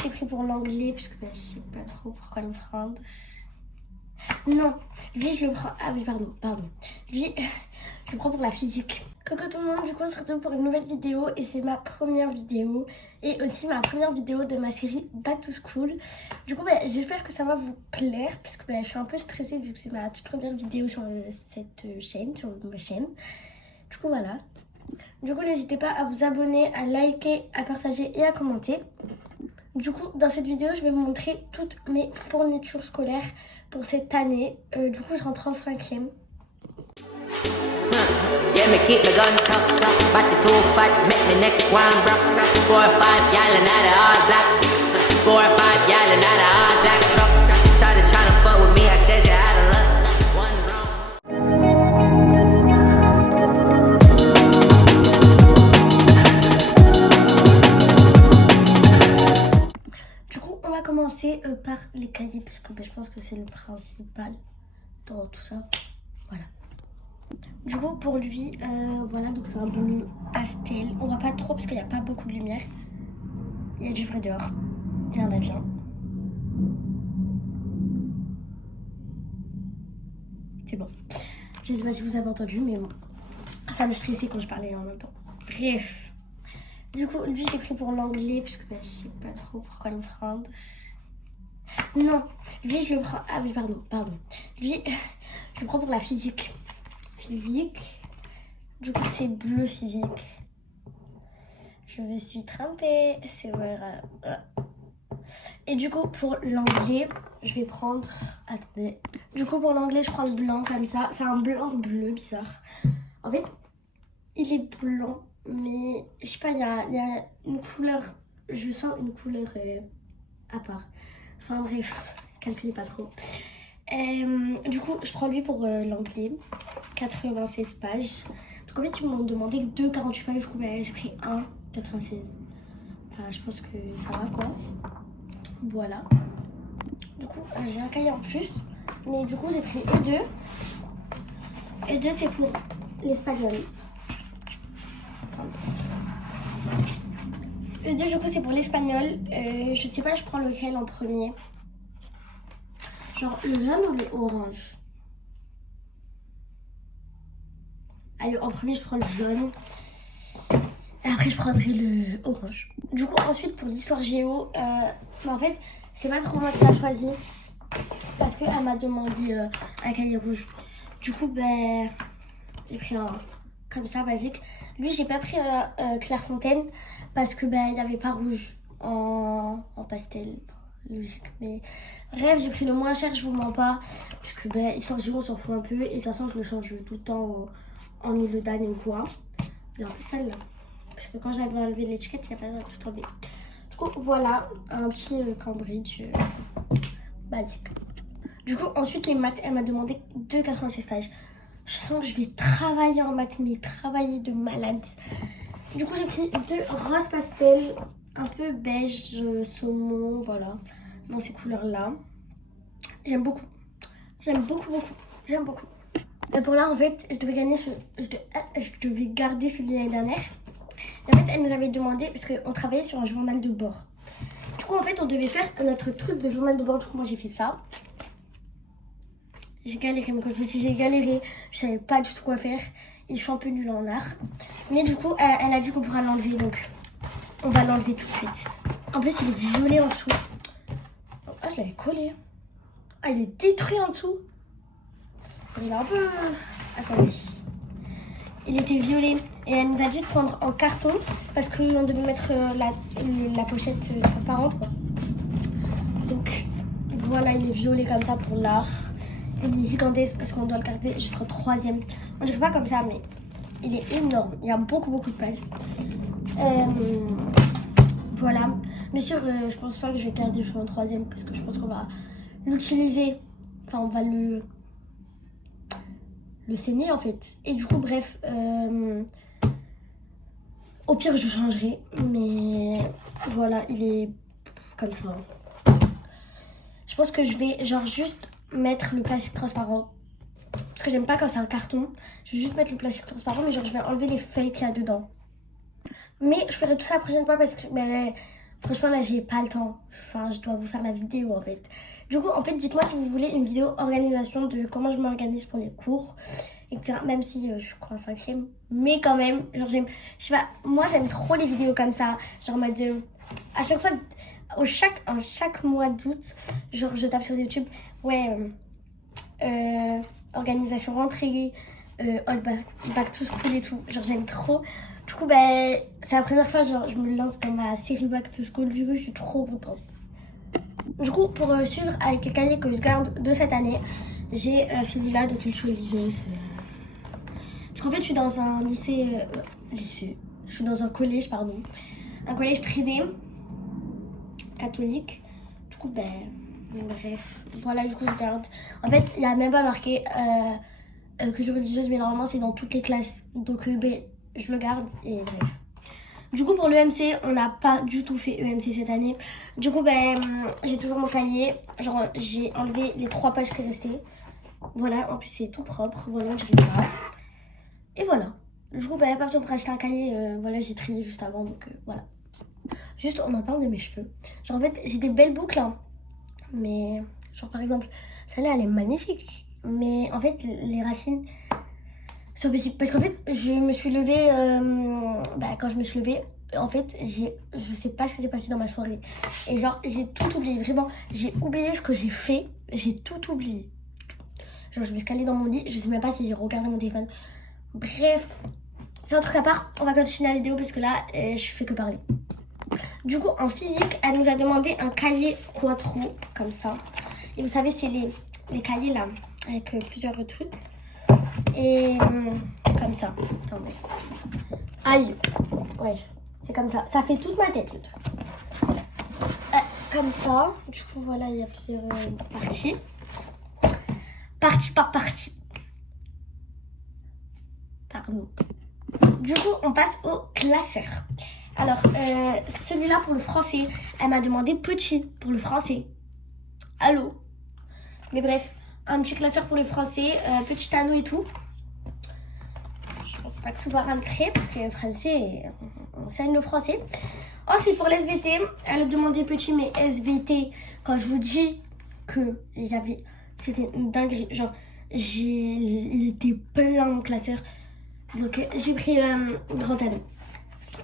Je l'ai pris pour l'anglais parce que je sais pas trop pourquoi le prendre. Non, lui je le prends... Ah oui, pardon. Lui, je le prends pour la physique. Coucou tout le monde, du coup on se retrouve pour une nouvelle vidéo et c'est ma première vidéo et aussi ma première vidéo de ma série Back to School. Du coup j'espère que ça va vous plaire puisque je suis un peu stressée vu que c'est ma toute première vidéo sur cette chaîne, sur ma chaîne. Du coup voilà. Du coup n'hésitez pas à vous abonner, à liker, à partager et à commenter. Du coup, dans cette vidéo, je vais vous montrer toutes mes fournitures scolaires pour cette année. Du coup, je rentre en 5e. Yeah, me keep the gun tuck, tuck, body too fat, make me neck one rock, 4 or 5 gal and out of all black, 4 or 5 gal and out of all black truck, started trying to fuck with me, I said you had a luck, one wrong. Du coup, on va commencer par les cahiers, puisque je pense que c'est le principal dans tout ça. Voilà. Du coup, pour lui, voilà, donc c'est un bleu pastel. On voit pas trop parce qu'il n'y a pas beaucoup de lumière. Il y a du vrai dehors. Il y a un avion. C'est bon. Je sais pas si vous avez entendu, mais bon. Ça me stressait quand je parlais en même temps. Bref. Du coup, lui, je l'ai pris pour l'anglais parce que je sais pas trop pourquoi le prendre. Non, lui, je le prends... Ah oui, pardon. Lui, je le prends pour la physique. Du coup c'est bleu physique. Je me suis trompée, c'est vrai. Et du coup pour l'anglais je vais prendre, attendez, du coup pour l'anglais je prends le blanc comme ça. C'est un blanc bleu bizarre. En fait il est blanc mais je sais pas, il y a une couleur, je sens une couleur à part. Enfin bref, calculez pas trop. Du coup, je prends lui pour l'anglais, 96 pages. Donc en fait, ils m'ont demandé 2,48 pages. Du coup, j'ai pris 1,96. Enfin, je pense que ça va quoi. Voilà. Du coup, j'ai un cahier en plus. Mais du coup, j'ai pris E2. E2, c'est pour l'espagnol. E2, du coup, c'est pour l'espagnol. Je sais pas, je prends lequel en premier. Genre le jaune ou le orange? Allez, en premier, je prends le jaune. Et après, je prendrai le orange. Du coup, ensuite, pour l'histoire géo, en fait, c'est pas trop moi qui l'a choisi. Parce qu'elle m'a demandé un cahier rouge. Du coup, j'ai pris un comme ça, basique. Lui, j'ai pas pris Clairefontaine parce que il n'y avait pas rouge en pastel. Logique, mais bref, j'ai pris le moins cher, je vous mens pas, puisque histoire géo on s'en fout un peu et de toute façon je le change tout le temps en milieu d'année ou quoi. Et en plus celle-là, parce que quand j'avais enlevé l'étiquette il n'y a pas tout tombé. Du coup voilà un petit Cambridge basique. Du coup ensuite les maths, elle m'a demandé 2,96 pages. Je sens que je vais travailler en maths, mais travailler de malade. Du coup j'ai pris 2 roses pastel, un peu beige, saumon, voilà, dans ces couleurs-là. J'aime beaucoup. Et pour là, en fait, je devais garder celui de l'année dernière. Et en fait, elle nous avait demandé, parce qu'on travaillait sur un journal de bord. Du coup, en fait, on devait faire notre truc de journal de bord. Du coup, moi, j'ai fait ça. J'ai galéré, mais quand je dis j'ai galéré, je savais pas du tout quoi faire. Et je suis un peu nulle en art. Mais du coup, elle a dit qu'on pourra l'enlever, donc on va l'enlever tout de suite. En plus, il est violet en dessous. Ah, je l'avais collé. Ah, il est détruit en dessous. Il est un peu... Attendez. Il était violet. Et elle nous a dit de prendre en carton parce qu'on devait mettre la pochette transparente, quoi. Donc, voilà, il est violet comme ça pour l'art. Il est gigantesque parce qu'on doit le garder jusqu'en 3e. On dirait pas comme ça, mais il est énorme. Il y a beaucoup de pages. Voilà. Bien sûr, je pense pas que je vais garder jusqu'en 3e parce que je pense qu'on va l'utiliser. Enfin, on va le saigner en fait. Et du coup, bref, au pire, je changerai. Mais voilà, il est comme ça. Je pense que je vais genre juste mettre le plastique transparent. Parce que j'aime pas quand c'est un carton. Je vais juste mettre le plastique transparent, mais genre je vais enlever les feuilles qu'il y a dedans. Mais je ferai tout ça la prochaine fois parce que Franchement, là, j'ai pas le temps. Enfin, je dois vous faire la vidéo, en fait. Du coup, en fait, dites-moi si vous voulez une vidéo organisation de comment je m'organise pour les cours, etc. Même si je crois en 5e. Mais quand même, genre, j'aime... Je sais pas, moi, j'aime trop les vidéos comme ça. Genre, en mode... à chaque fois, chaque mois d'août, genre, je tape sur YouTube. Ouais, organisation rentrée, all back to school et tout. Genre, j'aime trop. Du coup, ben, c'est la première fois, genre, je me lance dans ma série back to school. Du coup, je suis trop contente. Du coup, pour suivre avec les cahiers que je garde de cette année, j'ai celui-là de Culture Élysée. Parce qu'en fait, je suis dans un lycée. Je suis dans un collège, pardon. Un collège privé, catholique. Du coup, ben, bref. Voilà, du coup, je garde. En fait, il n'y a même pas marqué culture religieuse, mais normalement, c'est dans toutes les classes. Donc, ben, je le garde et bref. Du coup, pour l'EMC, on n'a pas du tout fait EMC cette année. Du coup, ben, j'ai toujours mon cahier. Genre, j'ai enlevé les 3 pages qui restaient. Voilà, en plus, c'est tout propre. Voilà, je rigole pas. Et voilà. Du coup, ben, pas besoin de racheter un cahier. Voilà, j'ai trié juste avant, donc voilà. Juste, on en parle de mes cheveux. Genre, en fait, j'ai des belles boucles, hein. Mais, genre, par exemple, celle-là, elle est magnifique. Mais, en fait, les racines... c'est impossible. Parce qu'en fait, je me suis levée... quand je me suis levée, en fait, je sais pas ce qui s'est passé dans ma soirée. Et genre, j'ai tout oublié. Vraiment, j'ai oublié ce que j'ai fait. J'ai tout oublié. Genre, je me suis calée dans mon lit. Je sais même pas si j'ai regardé mon téléphone. Bref, c'est un truc à part. On va continuer la vidéo parce que là, je fais que parler. Du coup, en physique, elle nous a demandé un cahier quattro, comme ça. Et vous savez, c'est les cahiers là, avec plusieurs trucs. Et comme ça. Attendez. Aïe. Ouais, c'est comme ça. Ça fait toute ma tête, le truc. Comme ça. Du coup, voilà, il y a plusieurs parties. Partie par partie. Pardon. Du coup, on passe au classeur. Alors, celui-là pour le français, elle m'a demandé petit pour le français. Allô? Mais bref, un petit classeur pour le français, petit anneau et tout. Je pense pas que tout va rentrer parce que le français, on saigne le français. Ensuite, pour l'SVT, elle a demandé petit, mais SVT, quand je vous dis que j'avais... C'était une dinguerie. Genre, il était plein mon classeur. Donc, j'ai pris grand anneau.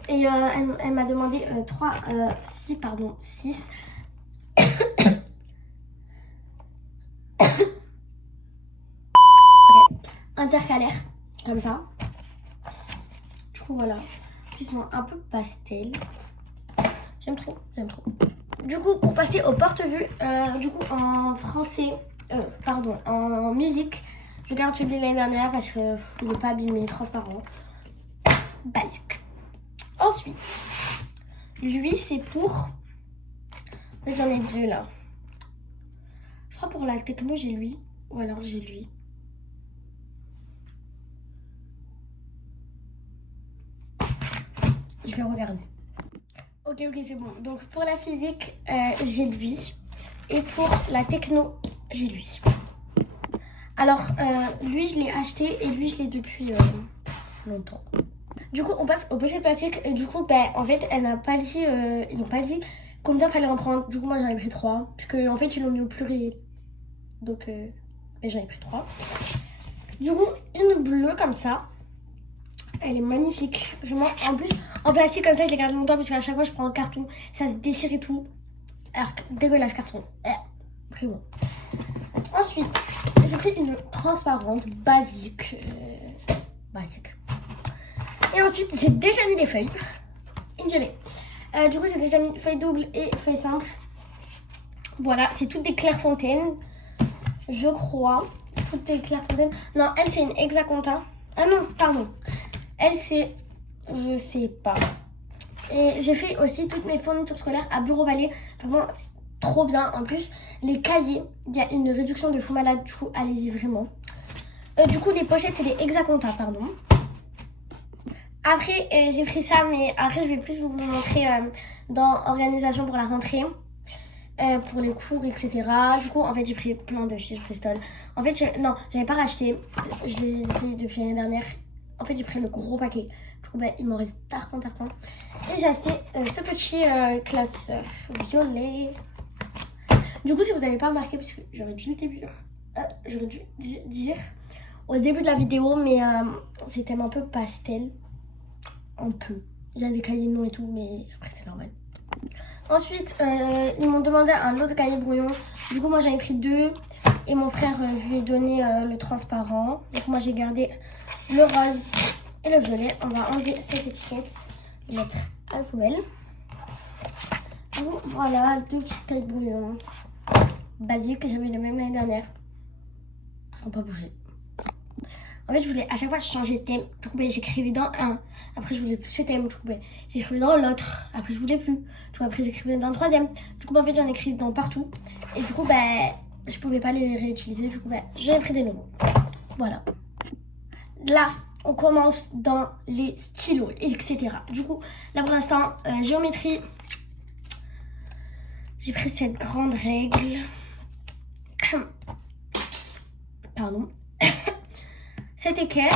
Et elle m'a demandé 6. Okay. Intercalaire, comme ça. Du coup, voilà. Ils sont un peu pastel. J'aime trop. Du coup, pour passer au porte-vue, du coup, en français, en musique, je garde celui de l'année dernière parce qu'il n'est pas abîmé, transparent. Basique. Ensuite, lui, c'est pour... J'en ai 2 là. Je crois pour la techno, j'ai lui. Ou alors j'ai lui. Je vais regarder. Ok, c'est bon. Donc pour la physique, j'ai lui. Et pour la techno, j'ai lui. Alors, lui, je l'ai acheté et lui, je l'ai depuis longtemps. Du coup, on passe aux pochettes plastiques. Et du coup, en fait, elle n'a pas dit, ils n'ont pas dit combien fallait en prendre. Du coup, moi, j'en ai pris 3. Parce qu'en fait, ils l'ont mis au pluriel. Donc, j'en ai pris 3. Du coup, une bleue comme ça. Elle est magnifique. Vraiment, en plus, en plastique comme ça, je les garde longtemps. Parce qu'à chaque fois, je prends un carton. Ça se déchire et tout. Alors, dégueulasse carton. Vraiment. Ensuite, j'ai pris une transparente basique. Et ensuite, j'ai déjà mis des feuilles. Une gelée. Du coup, j'ai déjà mis feuille double et feuille simple. Voilà, c'est toutes des Clairefontaine. Je crois. Toutes des Clairefontaine. Non, elle, c'est une Hexaconta. Ah non, pardon. Elle, c'est... Je sais pas. Et j'ai fait aussi toutes mes fournitures scolaires à Bureau Vallée. Vraiment, trop bien. En plus, les cahiers, il y a une réduction de fou malade. Du coup, allez-y vraiment. Du coup, les pochettes, c'est des Hexaconta, pardon. Après, j'ai pris ça, mais après, je vais plus vous montrer dans organisation pour la rentrée. Pour les cours, etc. Du coup, en fait, j'ai pris plein de fiches Bristol. En fait, non, j'avais pas racheté. Je les ai depuis l'année dernière. En fait, j'ai pris le gros paquet. Du coup, bah, il m'en reste tarpin. Et j'ai acheté ce petit classeur violet. Du coup, si vous n'avez pas remarqué, parce que j'aurais dû dire au début de la vidéo, mais c'était un peu pastel. Un peu. Il y a des cahiers de nom et tout, mais après, c'est normal. Ensuite, ils m'ont demandé un autre cahier brouillon. Du coup, moi, j'en ai pris 2. Et mon frère, je lui ai donné le transparent. Donc, moi, j'ai gardé le rose et le violet. On va enlever cette étiquette et mettre à la poubelle. Donc, voilà, 2 petits cahiers brouillon basiques. J'avais les mêmes l'année dernière. Ils n'ont pas bougé. En fait, je voulais à chaque fois changer de thème. Du coup, j'écrivais dans un. Après, je voulais plus ce thème. Du coup, j'écrivais dans l'autre. Après, je voulais plus. Du coup, après, j'écrivais dans le troisième. Du coup, en fait, j'en écris dans partout. Et du coup, je pouvais pas les réutiliser. Du coup, j'en ai pris des nouveaux. Voilà. Là, on commence dans les stylos, etc. Du coup, là, pour l'instant, géométrie. J'ai pris cette grande règle. Pardon. Cet équerre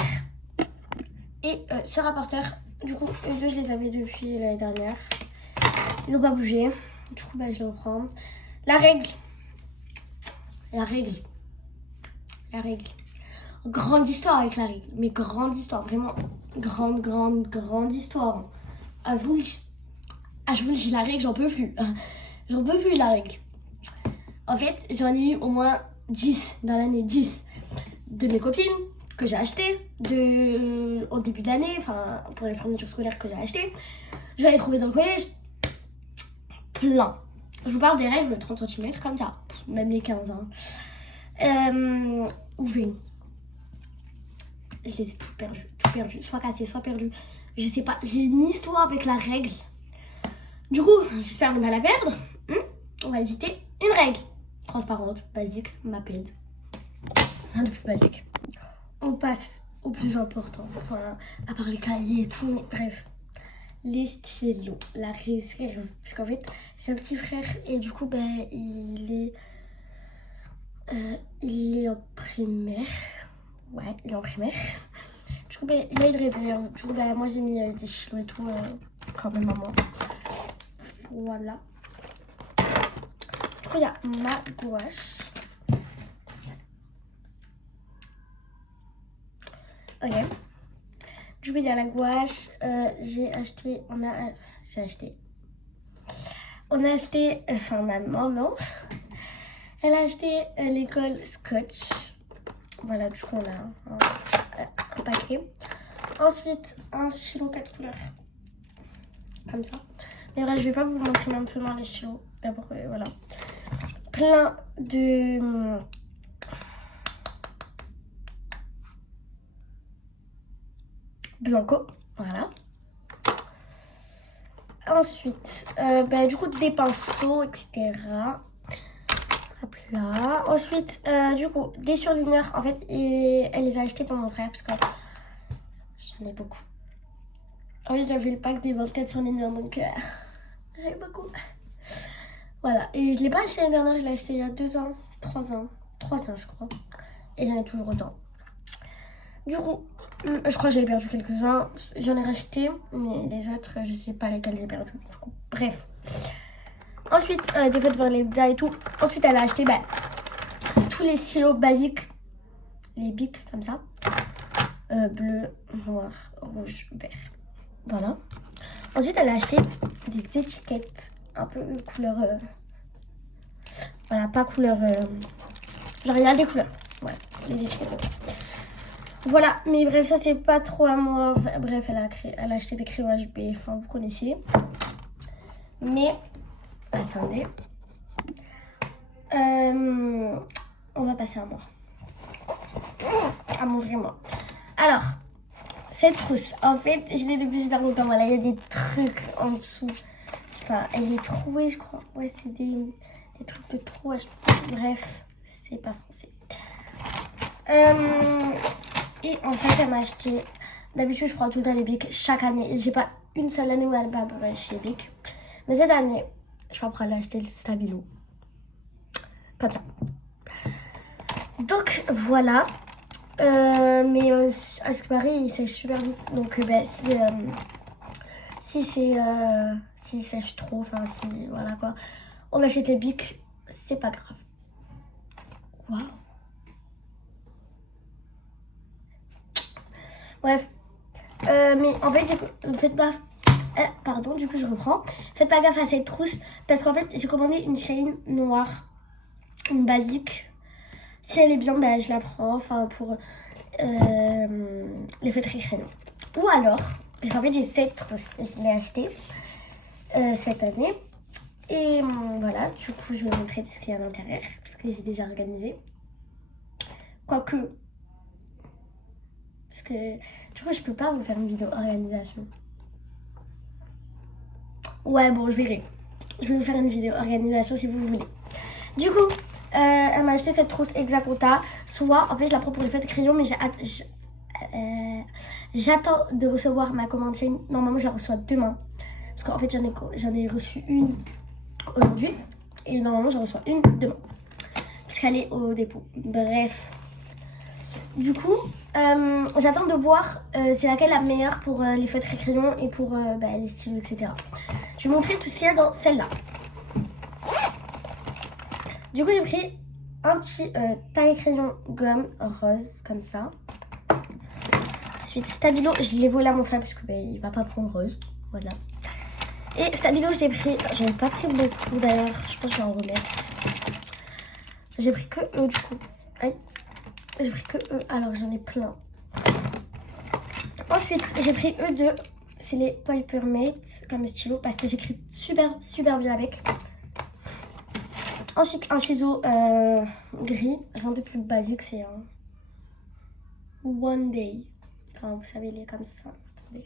et ce rapporteur. Du coup, eux deux, je les avais depuis l'année dernière. Ils n'ont pas bougé. Du coup, je les reprends. La règle. Grande histoire avec la règle. Mais grande histoire. Vraiment grande histoire. Je vous le dis, la règle, j'en peux plus. J'en peux plus, la règle. En fait, j'en ai eu au moins 10 dans l'année. 10 de mes copines que j'ai acheté au début d'année, enfin pour les fournitures scolaires que j'ai acheté. Je l'avais trouvé dans le collège. Plein. Je vous parle des règles 30 cm comme ça. Même les 15 ans. Ou 20. Je les ai tout perdu. Soit cassés, soit perdus. Je sais pas. J'ai une histoire avec la règle. Du coup, j'espère ne pas la perdre. On va éviter une règle. Transparente, basique, Maped. Rien de plus basique. On passe au plus important, enfin, à part les cahiers et tout, mais bref. Les stylos, la réserve. Parce qu'en fait, j'ai un petit frère et du coup, il est en primaire. Ouais, il est en primaire. Du coup, il a une réserve. Du coup, moi, j'ai mis des stylos et tout, quand même à moi. Voilà. Du coup, il y a ma gouache. Ok. Du coup, il y a la gouache. Enfin, ma maman, elle a acheté l'école Scotch. Voilà, du coup, on a un paquet. Ensuite, un stylo 4 couleurs. Comme ça. Mais bref, je vais pas vous montrer maintenant les stylos. D'abord, voilà. Plein de... Blanco, voilà. Ensuite, du coup, des pinceaux, etc. Hop là. Ensuite, du coup, des surligneurs. En fait, elle les a achetés pour mon frère parce que j'en ai beaucoup. En fait, j'avais le pack des 24 surligneurs, donc j'avais beaucoup. Voilà. Et je l'ai pas acheté l'année dernière, je l'ai acheté il y a 2 ans, 3 ans. 3 ans, je crois. Et j'en ai toujours autant. Du coup, je crois que j'avais perdu quelques-uns. J'en ai racheté, mais les autres, je sais pas lesquels j'ai perdu. Du coup, bref. Ensuite, des fois de voir les détails et tout. Ensuite, elle a acheté tous les stylos basiques. Les bics, comme ça. Bleu, noir, rouge, vert. Voilà. Ensuite, elle a acheté des étiquettes. Un peu couleur... voilà, pas couleur... genre, il y a des couleurs. Voilà, les étiquettes. Voilà, mais bref, ça c'est pas trop à moi. Bref, elle a acheté des crayons HB, enfin vous connaissez. Mais, attendez. On va passer à moi. À mon vrai moi. Alors, cette trousse, en fait, je l'ai depuis super longtemps. Voilà, il y a des trucs en dessous. Je sais pas, elle est trouée, je crois. Ouais, c'est des trucs de trouage. Bref, c'est pas français. Et en fait, elle m'a acheté... D'habitude, je prends tout le temps les bics chaque année. J'ai pas une seule année où elle va chez Bic. Mais cette année, je crois pour aller acheter le Stabilo. Comme ça. Donc, voilà. Mais à ce qui paraît, il sèche super vite. Donc bah, si s'il sèche trop, enfin si voilà quoi, on achète les bics, c'est pas grave. Waouh. Bref, mais en fait, faites pas. Pardon, du coup je reprends. Faites pas gaffe à cette trousse parce qu'en fait j'ai commandé une chaîne noire, une basique. Si elle est bien, bah, je la prends, enfin pour les feutres crayons. Ou alors, parce qu'en fait j'ai cette trousse, je l'ai achetée cette année. Et voilà, du coup je vais vous montrer ce qu'il y a à l'intérieur parce que j'ai déjà organisé. Quoique, parce que du coup je peux pas vous faire une vidéo organisation. Ouais, bon, je verrai. Je vais vous faire une vidéo organisation si vous voulez. Du coup, elle m'a acheté cette trousse Exacota. Soit, en fait, je la prends pour les fêtes crayon, mais j'attends de recevoir ma commande chaîne. Normalement, je la reçois demain. Parce qu'en fait, j'en ai reçu une aujourd'hui. Et normalement, j'en reçois une demain. Parce qu'elle est au dépôt. Bref. Du coup, j'attends de voir c'est laquelle la meilleure pour les feutres et crayons et pour les stylos, etc. Je vais vous montrer tout ce qu'il y a dans celle-là. Du coup, j'ai pris un petit taille crayon gomme rose, comme ça. Ensuite, stabilo, je l'ai volé à mon frère parce que il va pas prendre rose. Voilà. Et stabilo, j'ai pris, j'en ai pas pris beaucoup d'ailleurs, je pense que je vais en remettre. J'ai pris que eux du coup. Aïe. J'ai pris que eux, alors j'en ai plein. Ensuite, j'ai pris eux deux. C'est les Papermate comme stylo parce que j'écris super bien avec. Ensuite, un ciseau gris. Rien de plus basique, c'est un One Day. Enfin, vous savez, il est comme ça. Attendez.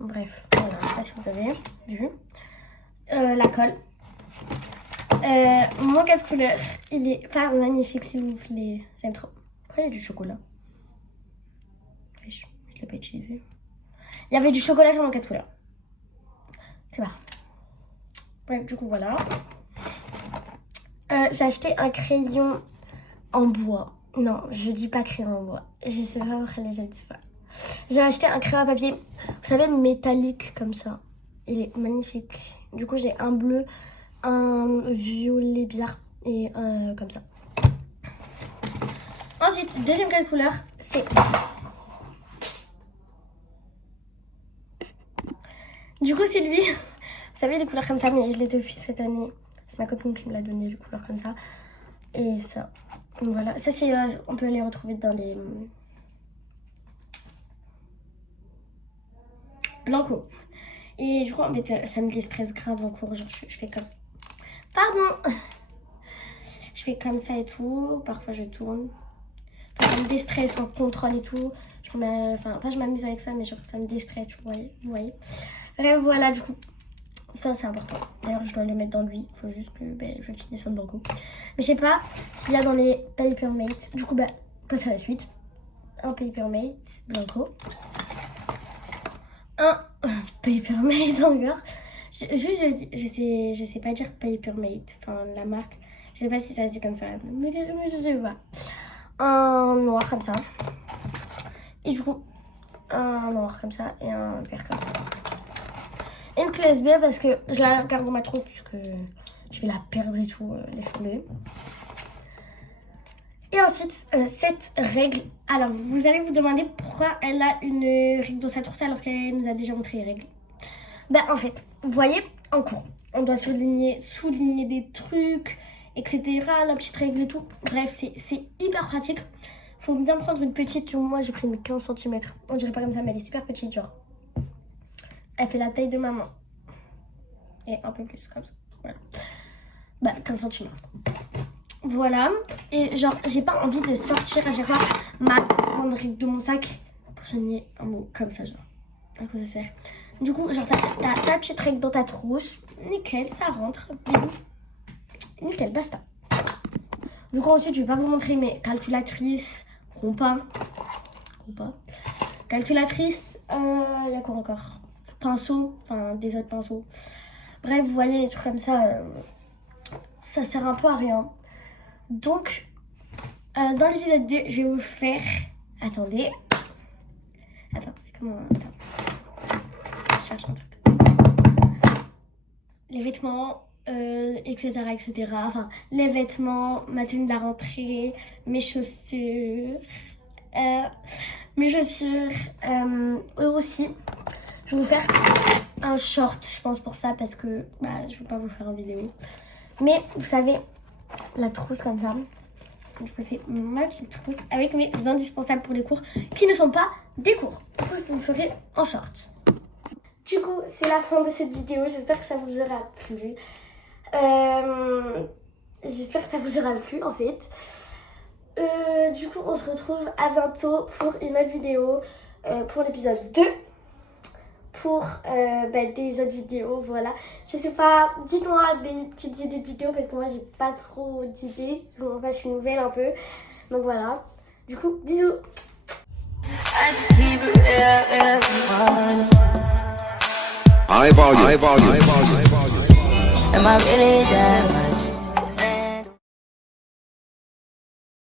Bref, voilà, je sais pas si vous avez vu. La colle. Mon 4 couleurs, il est pas magnifique s'il vous plaît. J'aime trop. Pourquoi il y a du chocolat? Je l'ai pas utilisé. Il y avait du chocolat sur mon 4 couleurs. C'est pas. Bref, du coup, voilà. J'ai acheté un crayon en bois. Non, je dis pas crayon en bois. Je sais pas pourquoi j'ai dit ça. J'ai acheté un crayon à papier, vous savez, métallique comme ça. Il est magnifique. Du coup, j'ai un bleu, un violet bizarre et comme ça. Ensuite, deuxième couleur, c'est... Du coup, c'est lui. Vous savez, des couleurs comme ça, mais je l'ai depuis cette année. C'est ma copine qui me l'a donné, des couleurs comme ça. Et ça. Donc voilà. Ça, c'est, on peut les retrouver dans les... Blanco. Et du coup, en fait, ça me déstresse grave en cours. Genre, je fais comme... Pardon. Je fais comme ça et tout. Parfois, je tourne. Ça me déstresse en contrôle et tout. Enfin, pas je m'amuse avec ça, mais genre, ça me déstresse, vous voyez. Bref, voilà, du coup, ça, c'est important. D'ailleurs, je dois le mettre dans lui. Il faut juste que je finisse en Blanco. Mais je sais pas s'il y a dans les Papermate. Du coup, passe à la suite. Un Papermate Blanco. Un Papermate encore. Je sais pas dire Papermate. Enfin, la marque. Je sais pas si ça se dit comme ça. Mais je sais pas. Un noir comme ça. Et du coup, un noir comme ça et un vert comme ça. Et une clé USB parce que je la garde dans ma troupe puisque je vais la perdre et tout, laisse tomber. Et ensuite, cette règle. Alors, vous allez vous demander pourquoi elle a une règle dans sa trousse alors qu'elle nous a déjà montré les règles. En fait, vous voyez, en cours, on doit souligner des trucs, etc. La petite règle et tout. Bref, c'est hyper pratique. Faut bien prendre une petite. Moi, j'ai pris une 15 cm. On dirait pas comme ça, mais elle est super petite, genre. Elle fait la taille de ma main. Et un peu plus, comme ça. Voilà. 15 cm. Voilà. Et genre, j'ai pas envie de sortir à chaque fois ma grande règle de mon sac pour souligner un mot comme ça, genre. À quoi ça sert? Du coup, genre, t'as ta petite règle dans ta trousse. Nickel, ça rentre. Nickel, basta. Du coup, ensuite, je vais pas vous montrer mes calculatrices, compas. Calculatrice, il y a quoi encore? Pinceau, enfin des autres pinceaux. Bref, vous voyez, les trucs comme ça, ça sert un peu à rien. Donc, Dans l'épisode 2, je vais vous faire... Attendez. Attends, comment... Attends. Je cherche un truc. Les vêtements, etc., etc. Enfin, les vêtements, ma tenue de la rentrée, mes chaussures... aussi. Je vais vous faire un short, je pense, pour ça, parce que je ne vais pas vous faire en vidéo. Mais, vous savez, la trousse comme ça... Du coup, c'est ma petite trousse avec mes indispensables pour les cours qui ne sont pas des cours. Du coup, je vous ferai en short. Du coup, c'est la fin de cette vidéo. J'espère que ça vous aura plu. J'espère que ça vous aura plu, en fait. Du coup, on se retrouve à bientôt pour une autre vidéo. Pour l'épisode 2. Pour des autres vidéos, voilà. Je sais pas, dites-moi des petites idées de vidéos parce que moi j'ai pas trop d'idées. Enfin, je suis nouvelle un peu. Donc voilà. Du coup, bisous. High volume. Am I really that much?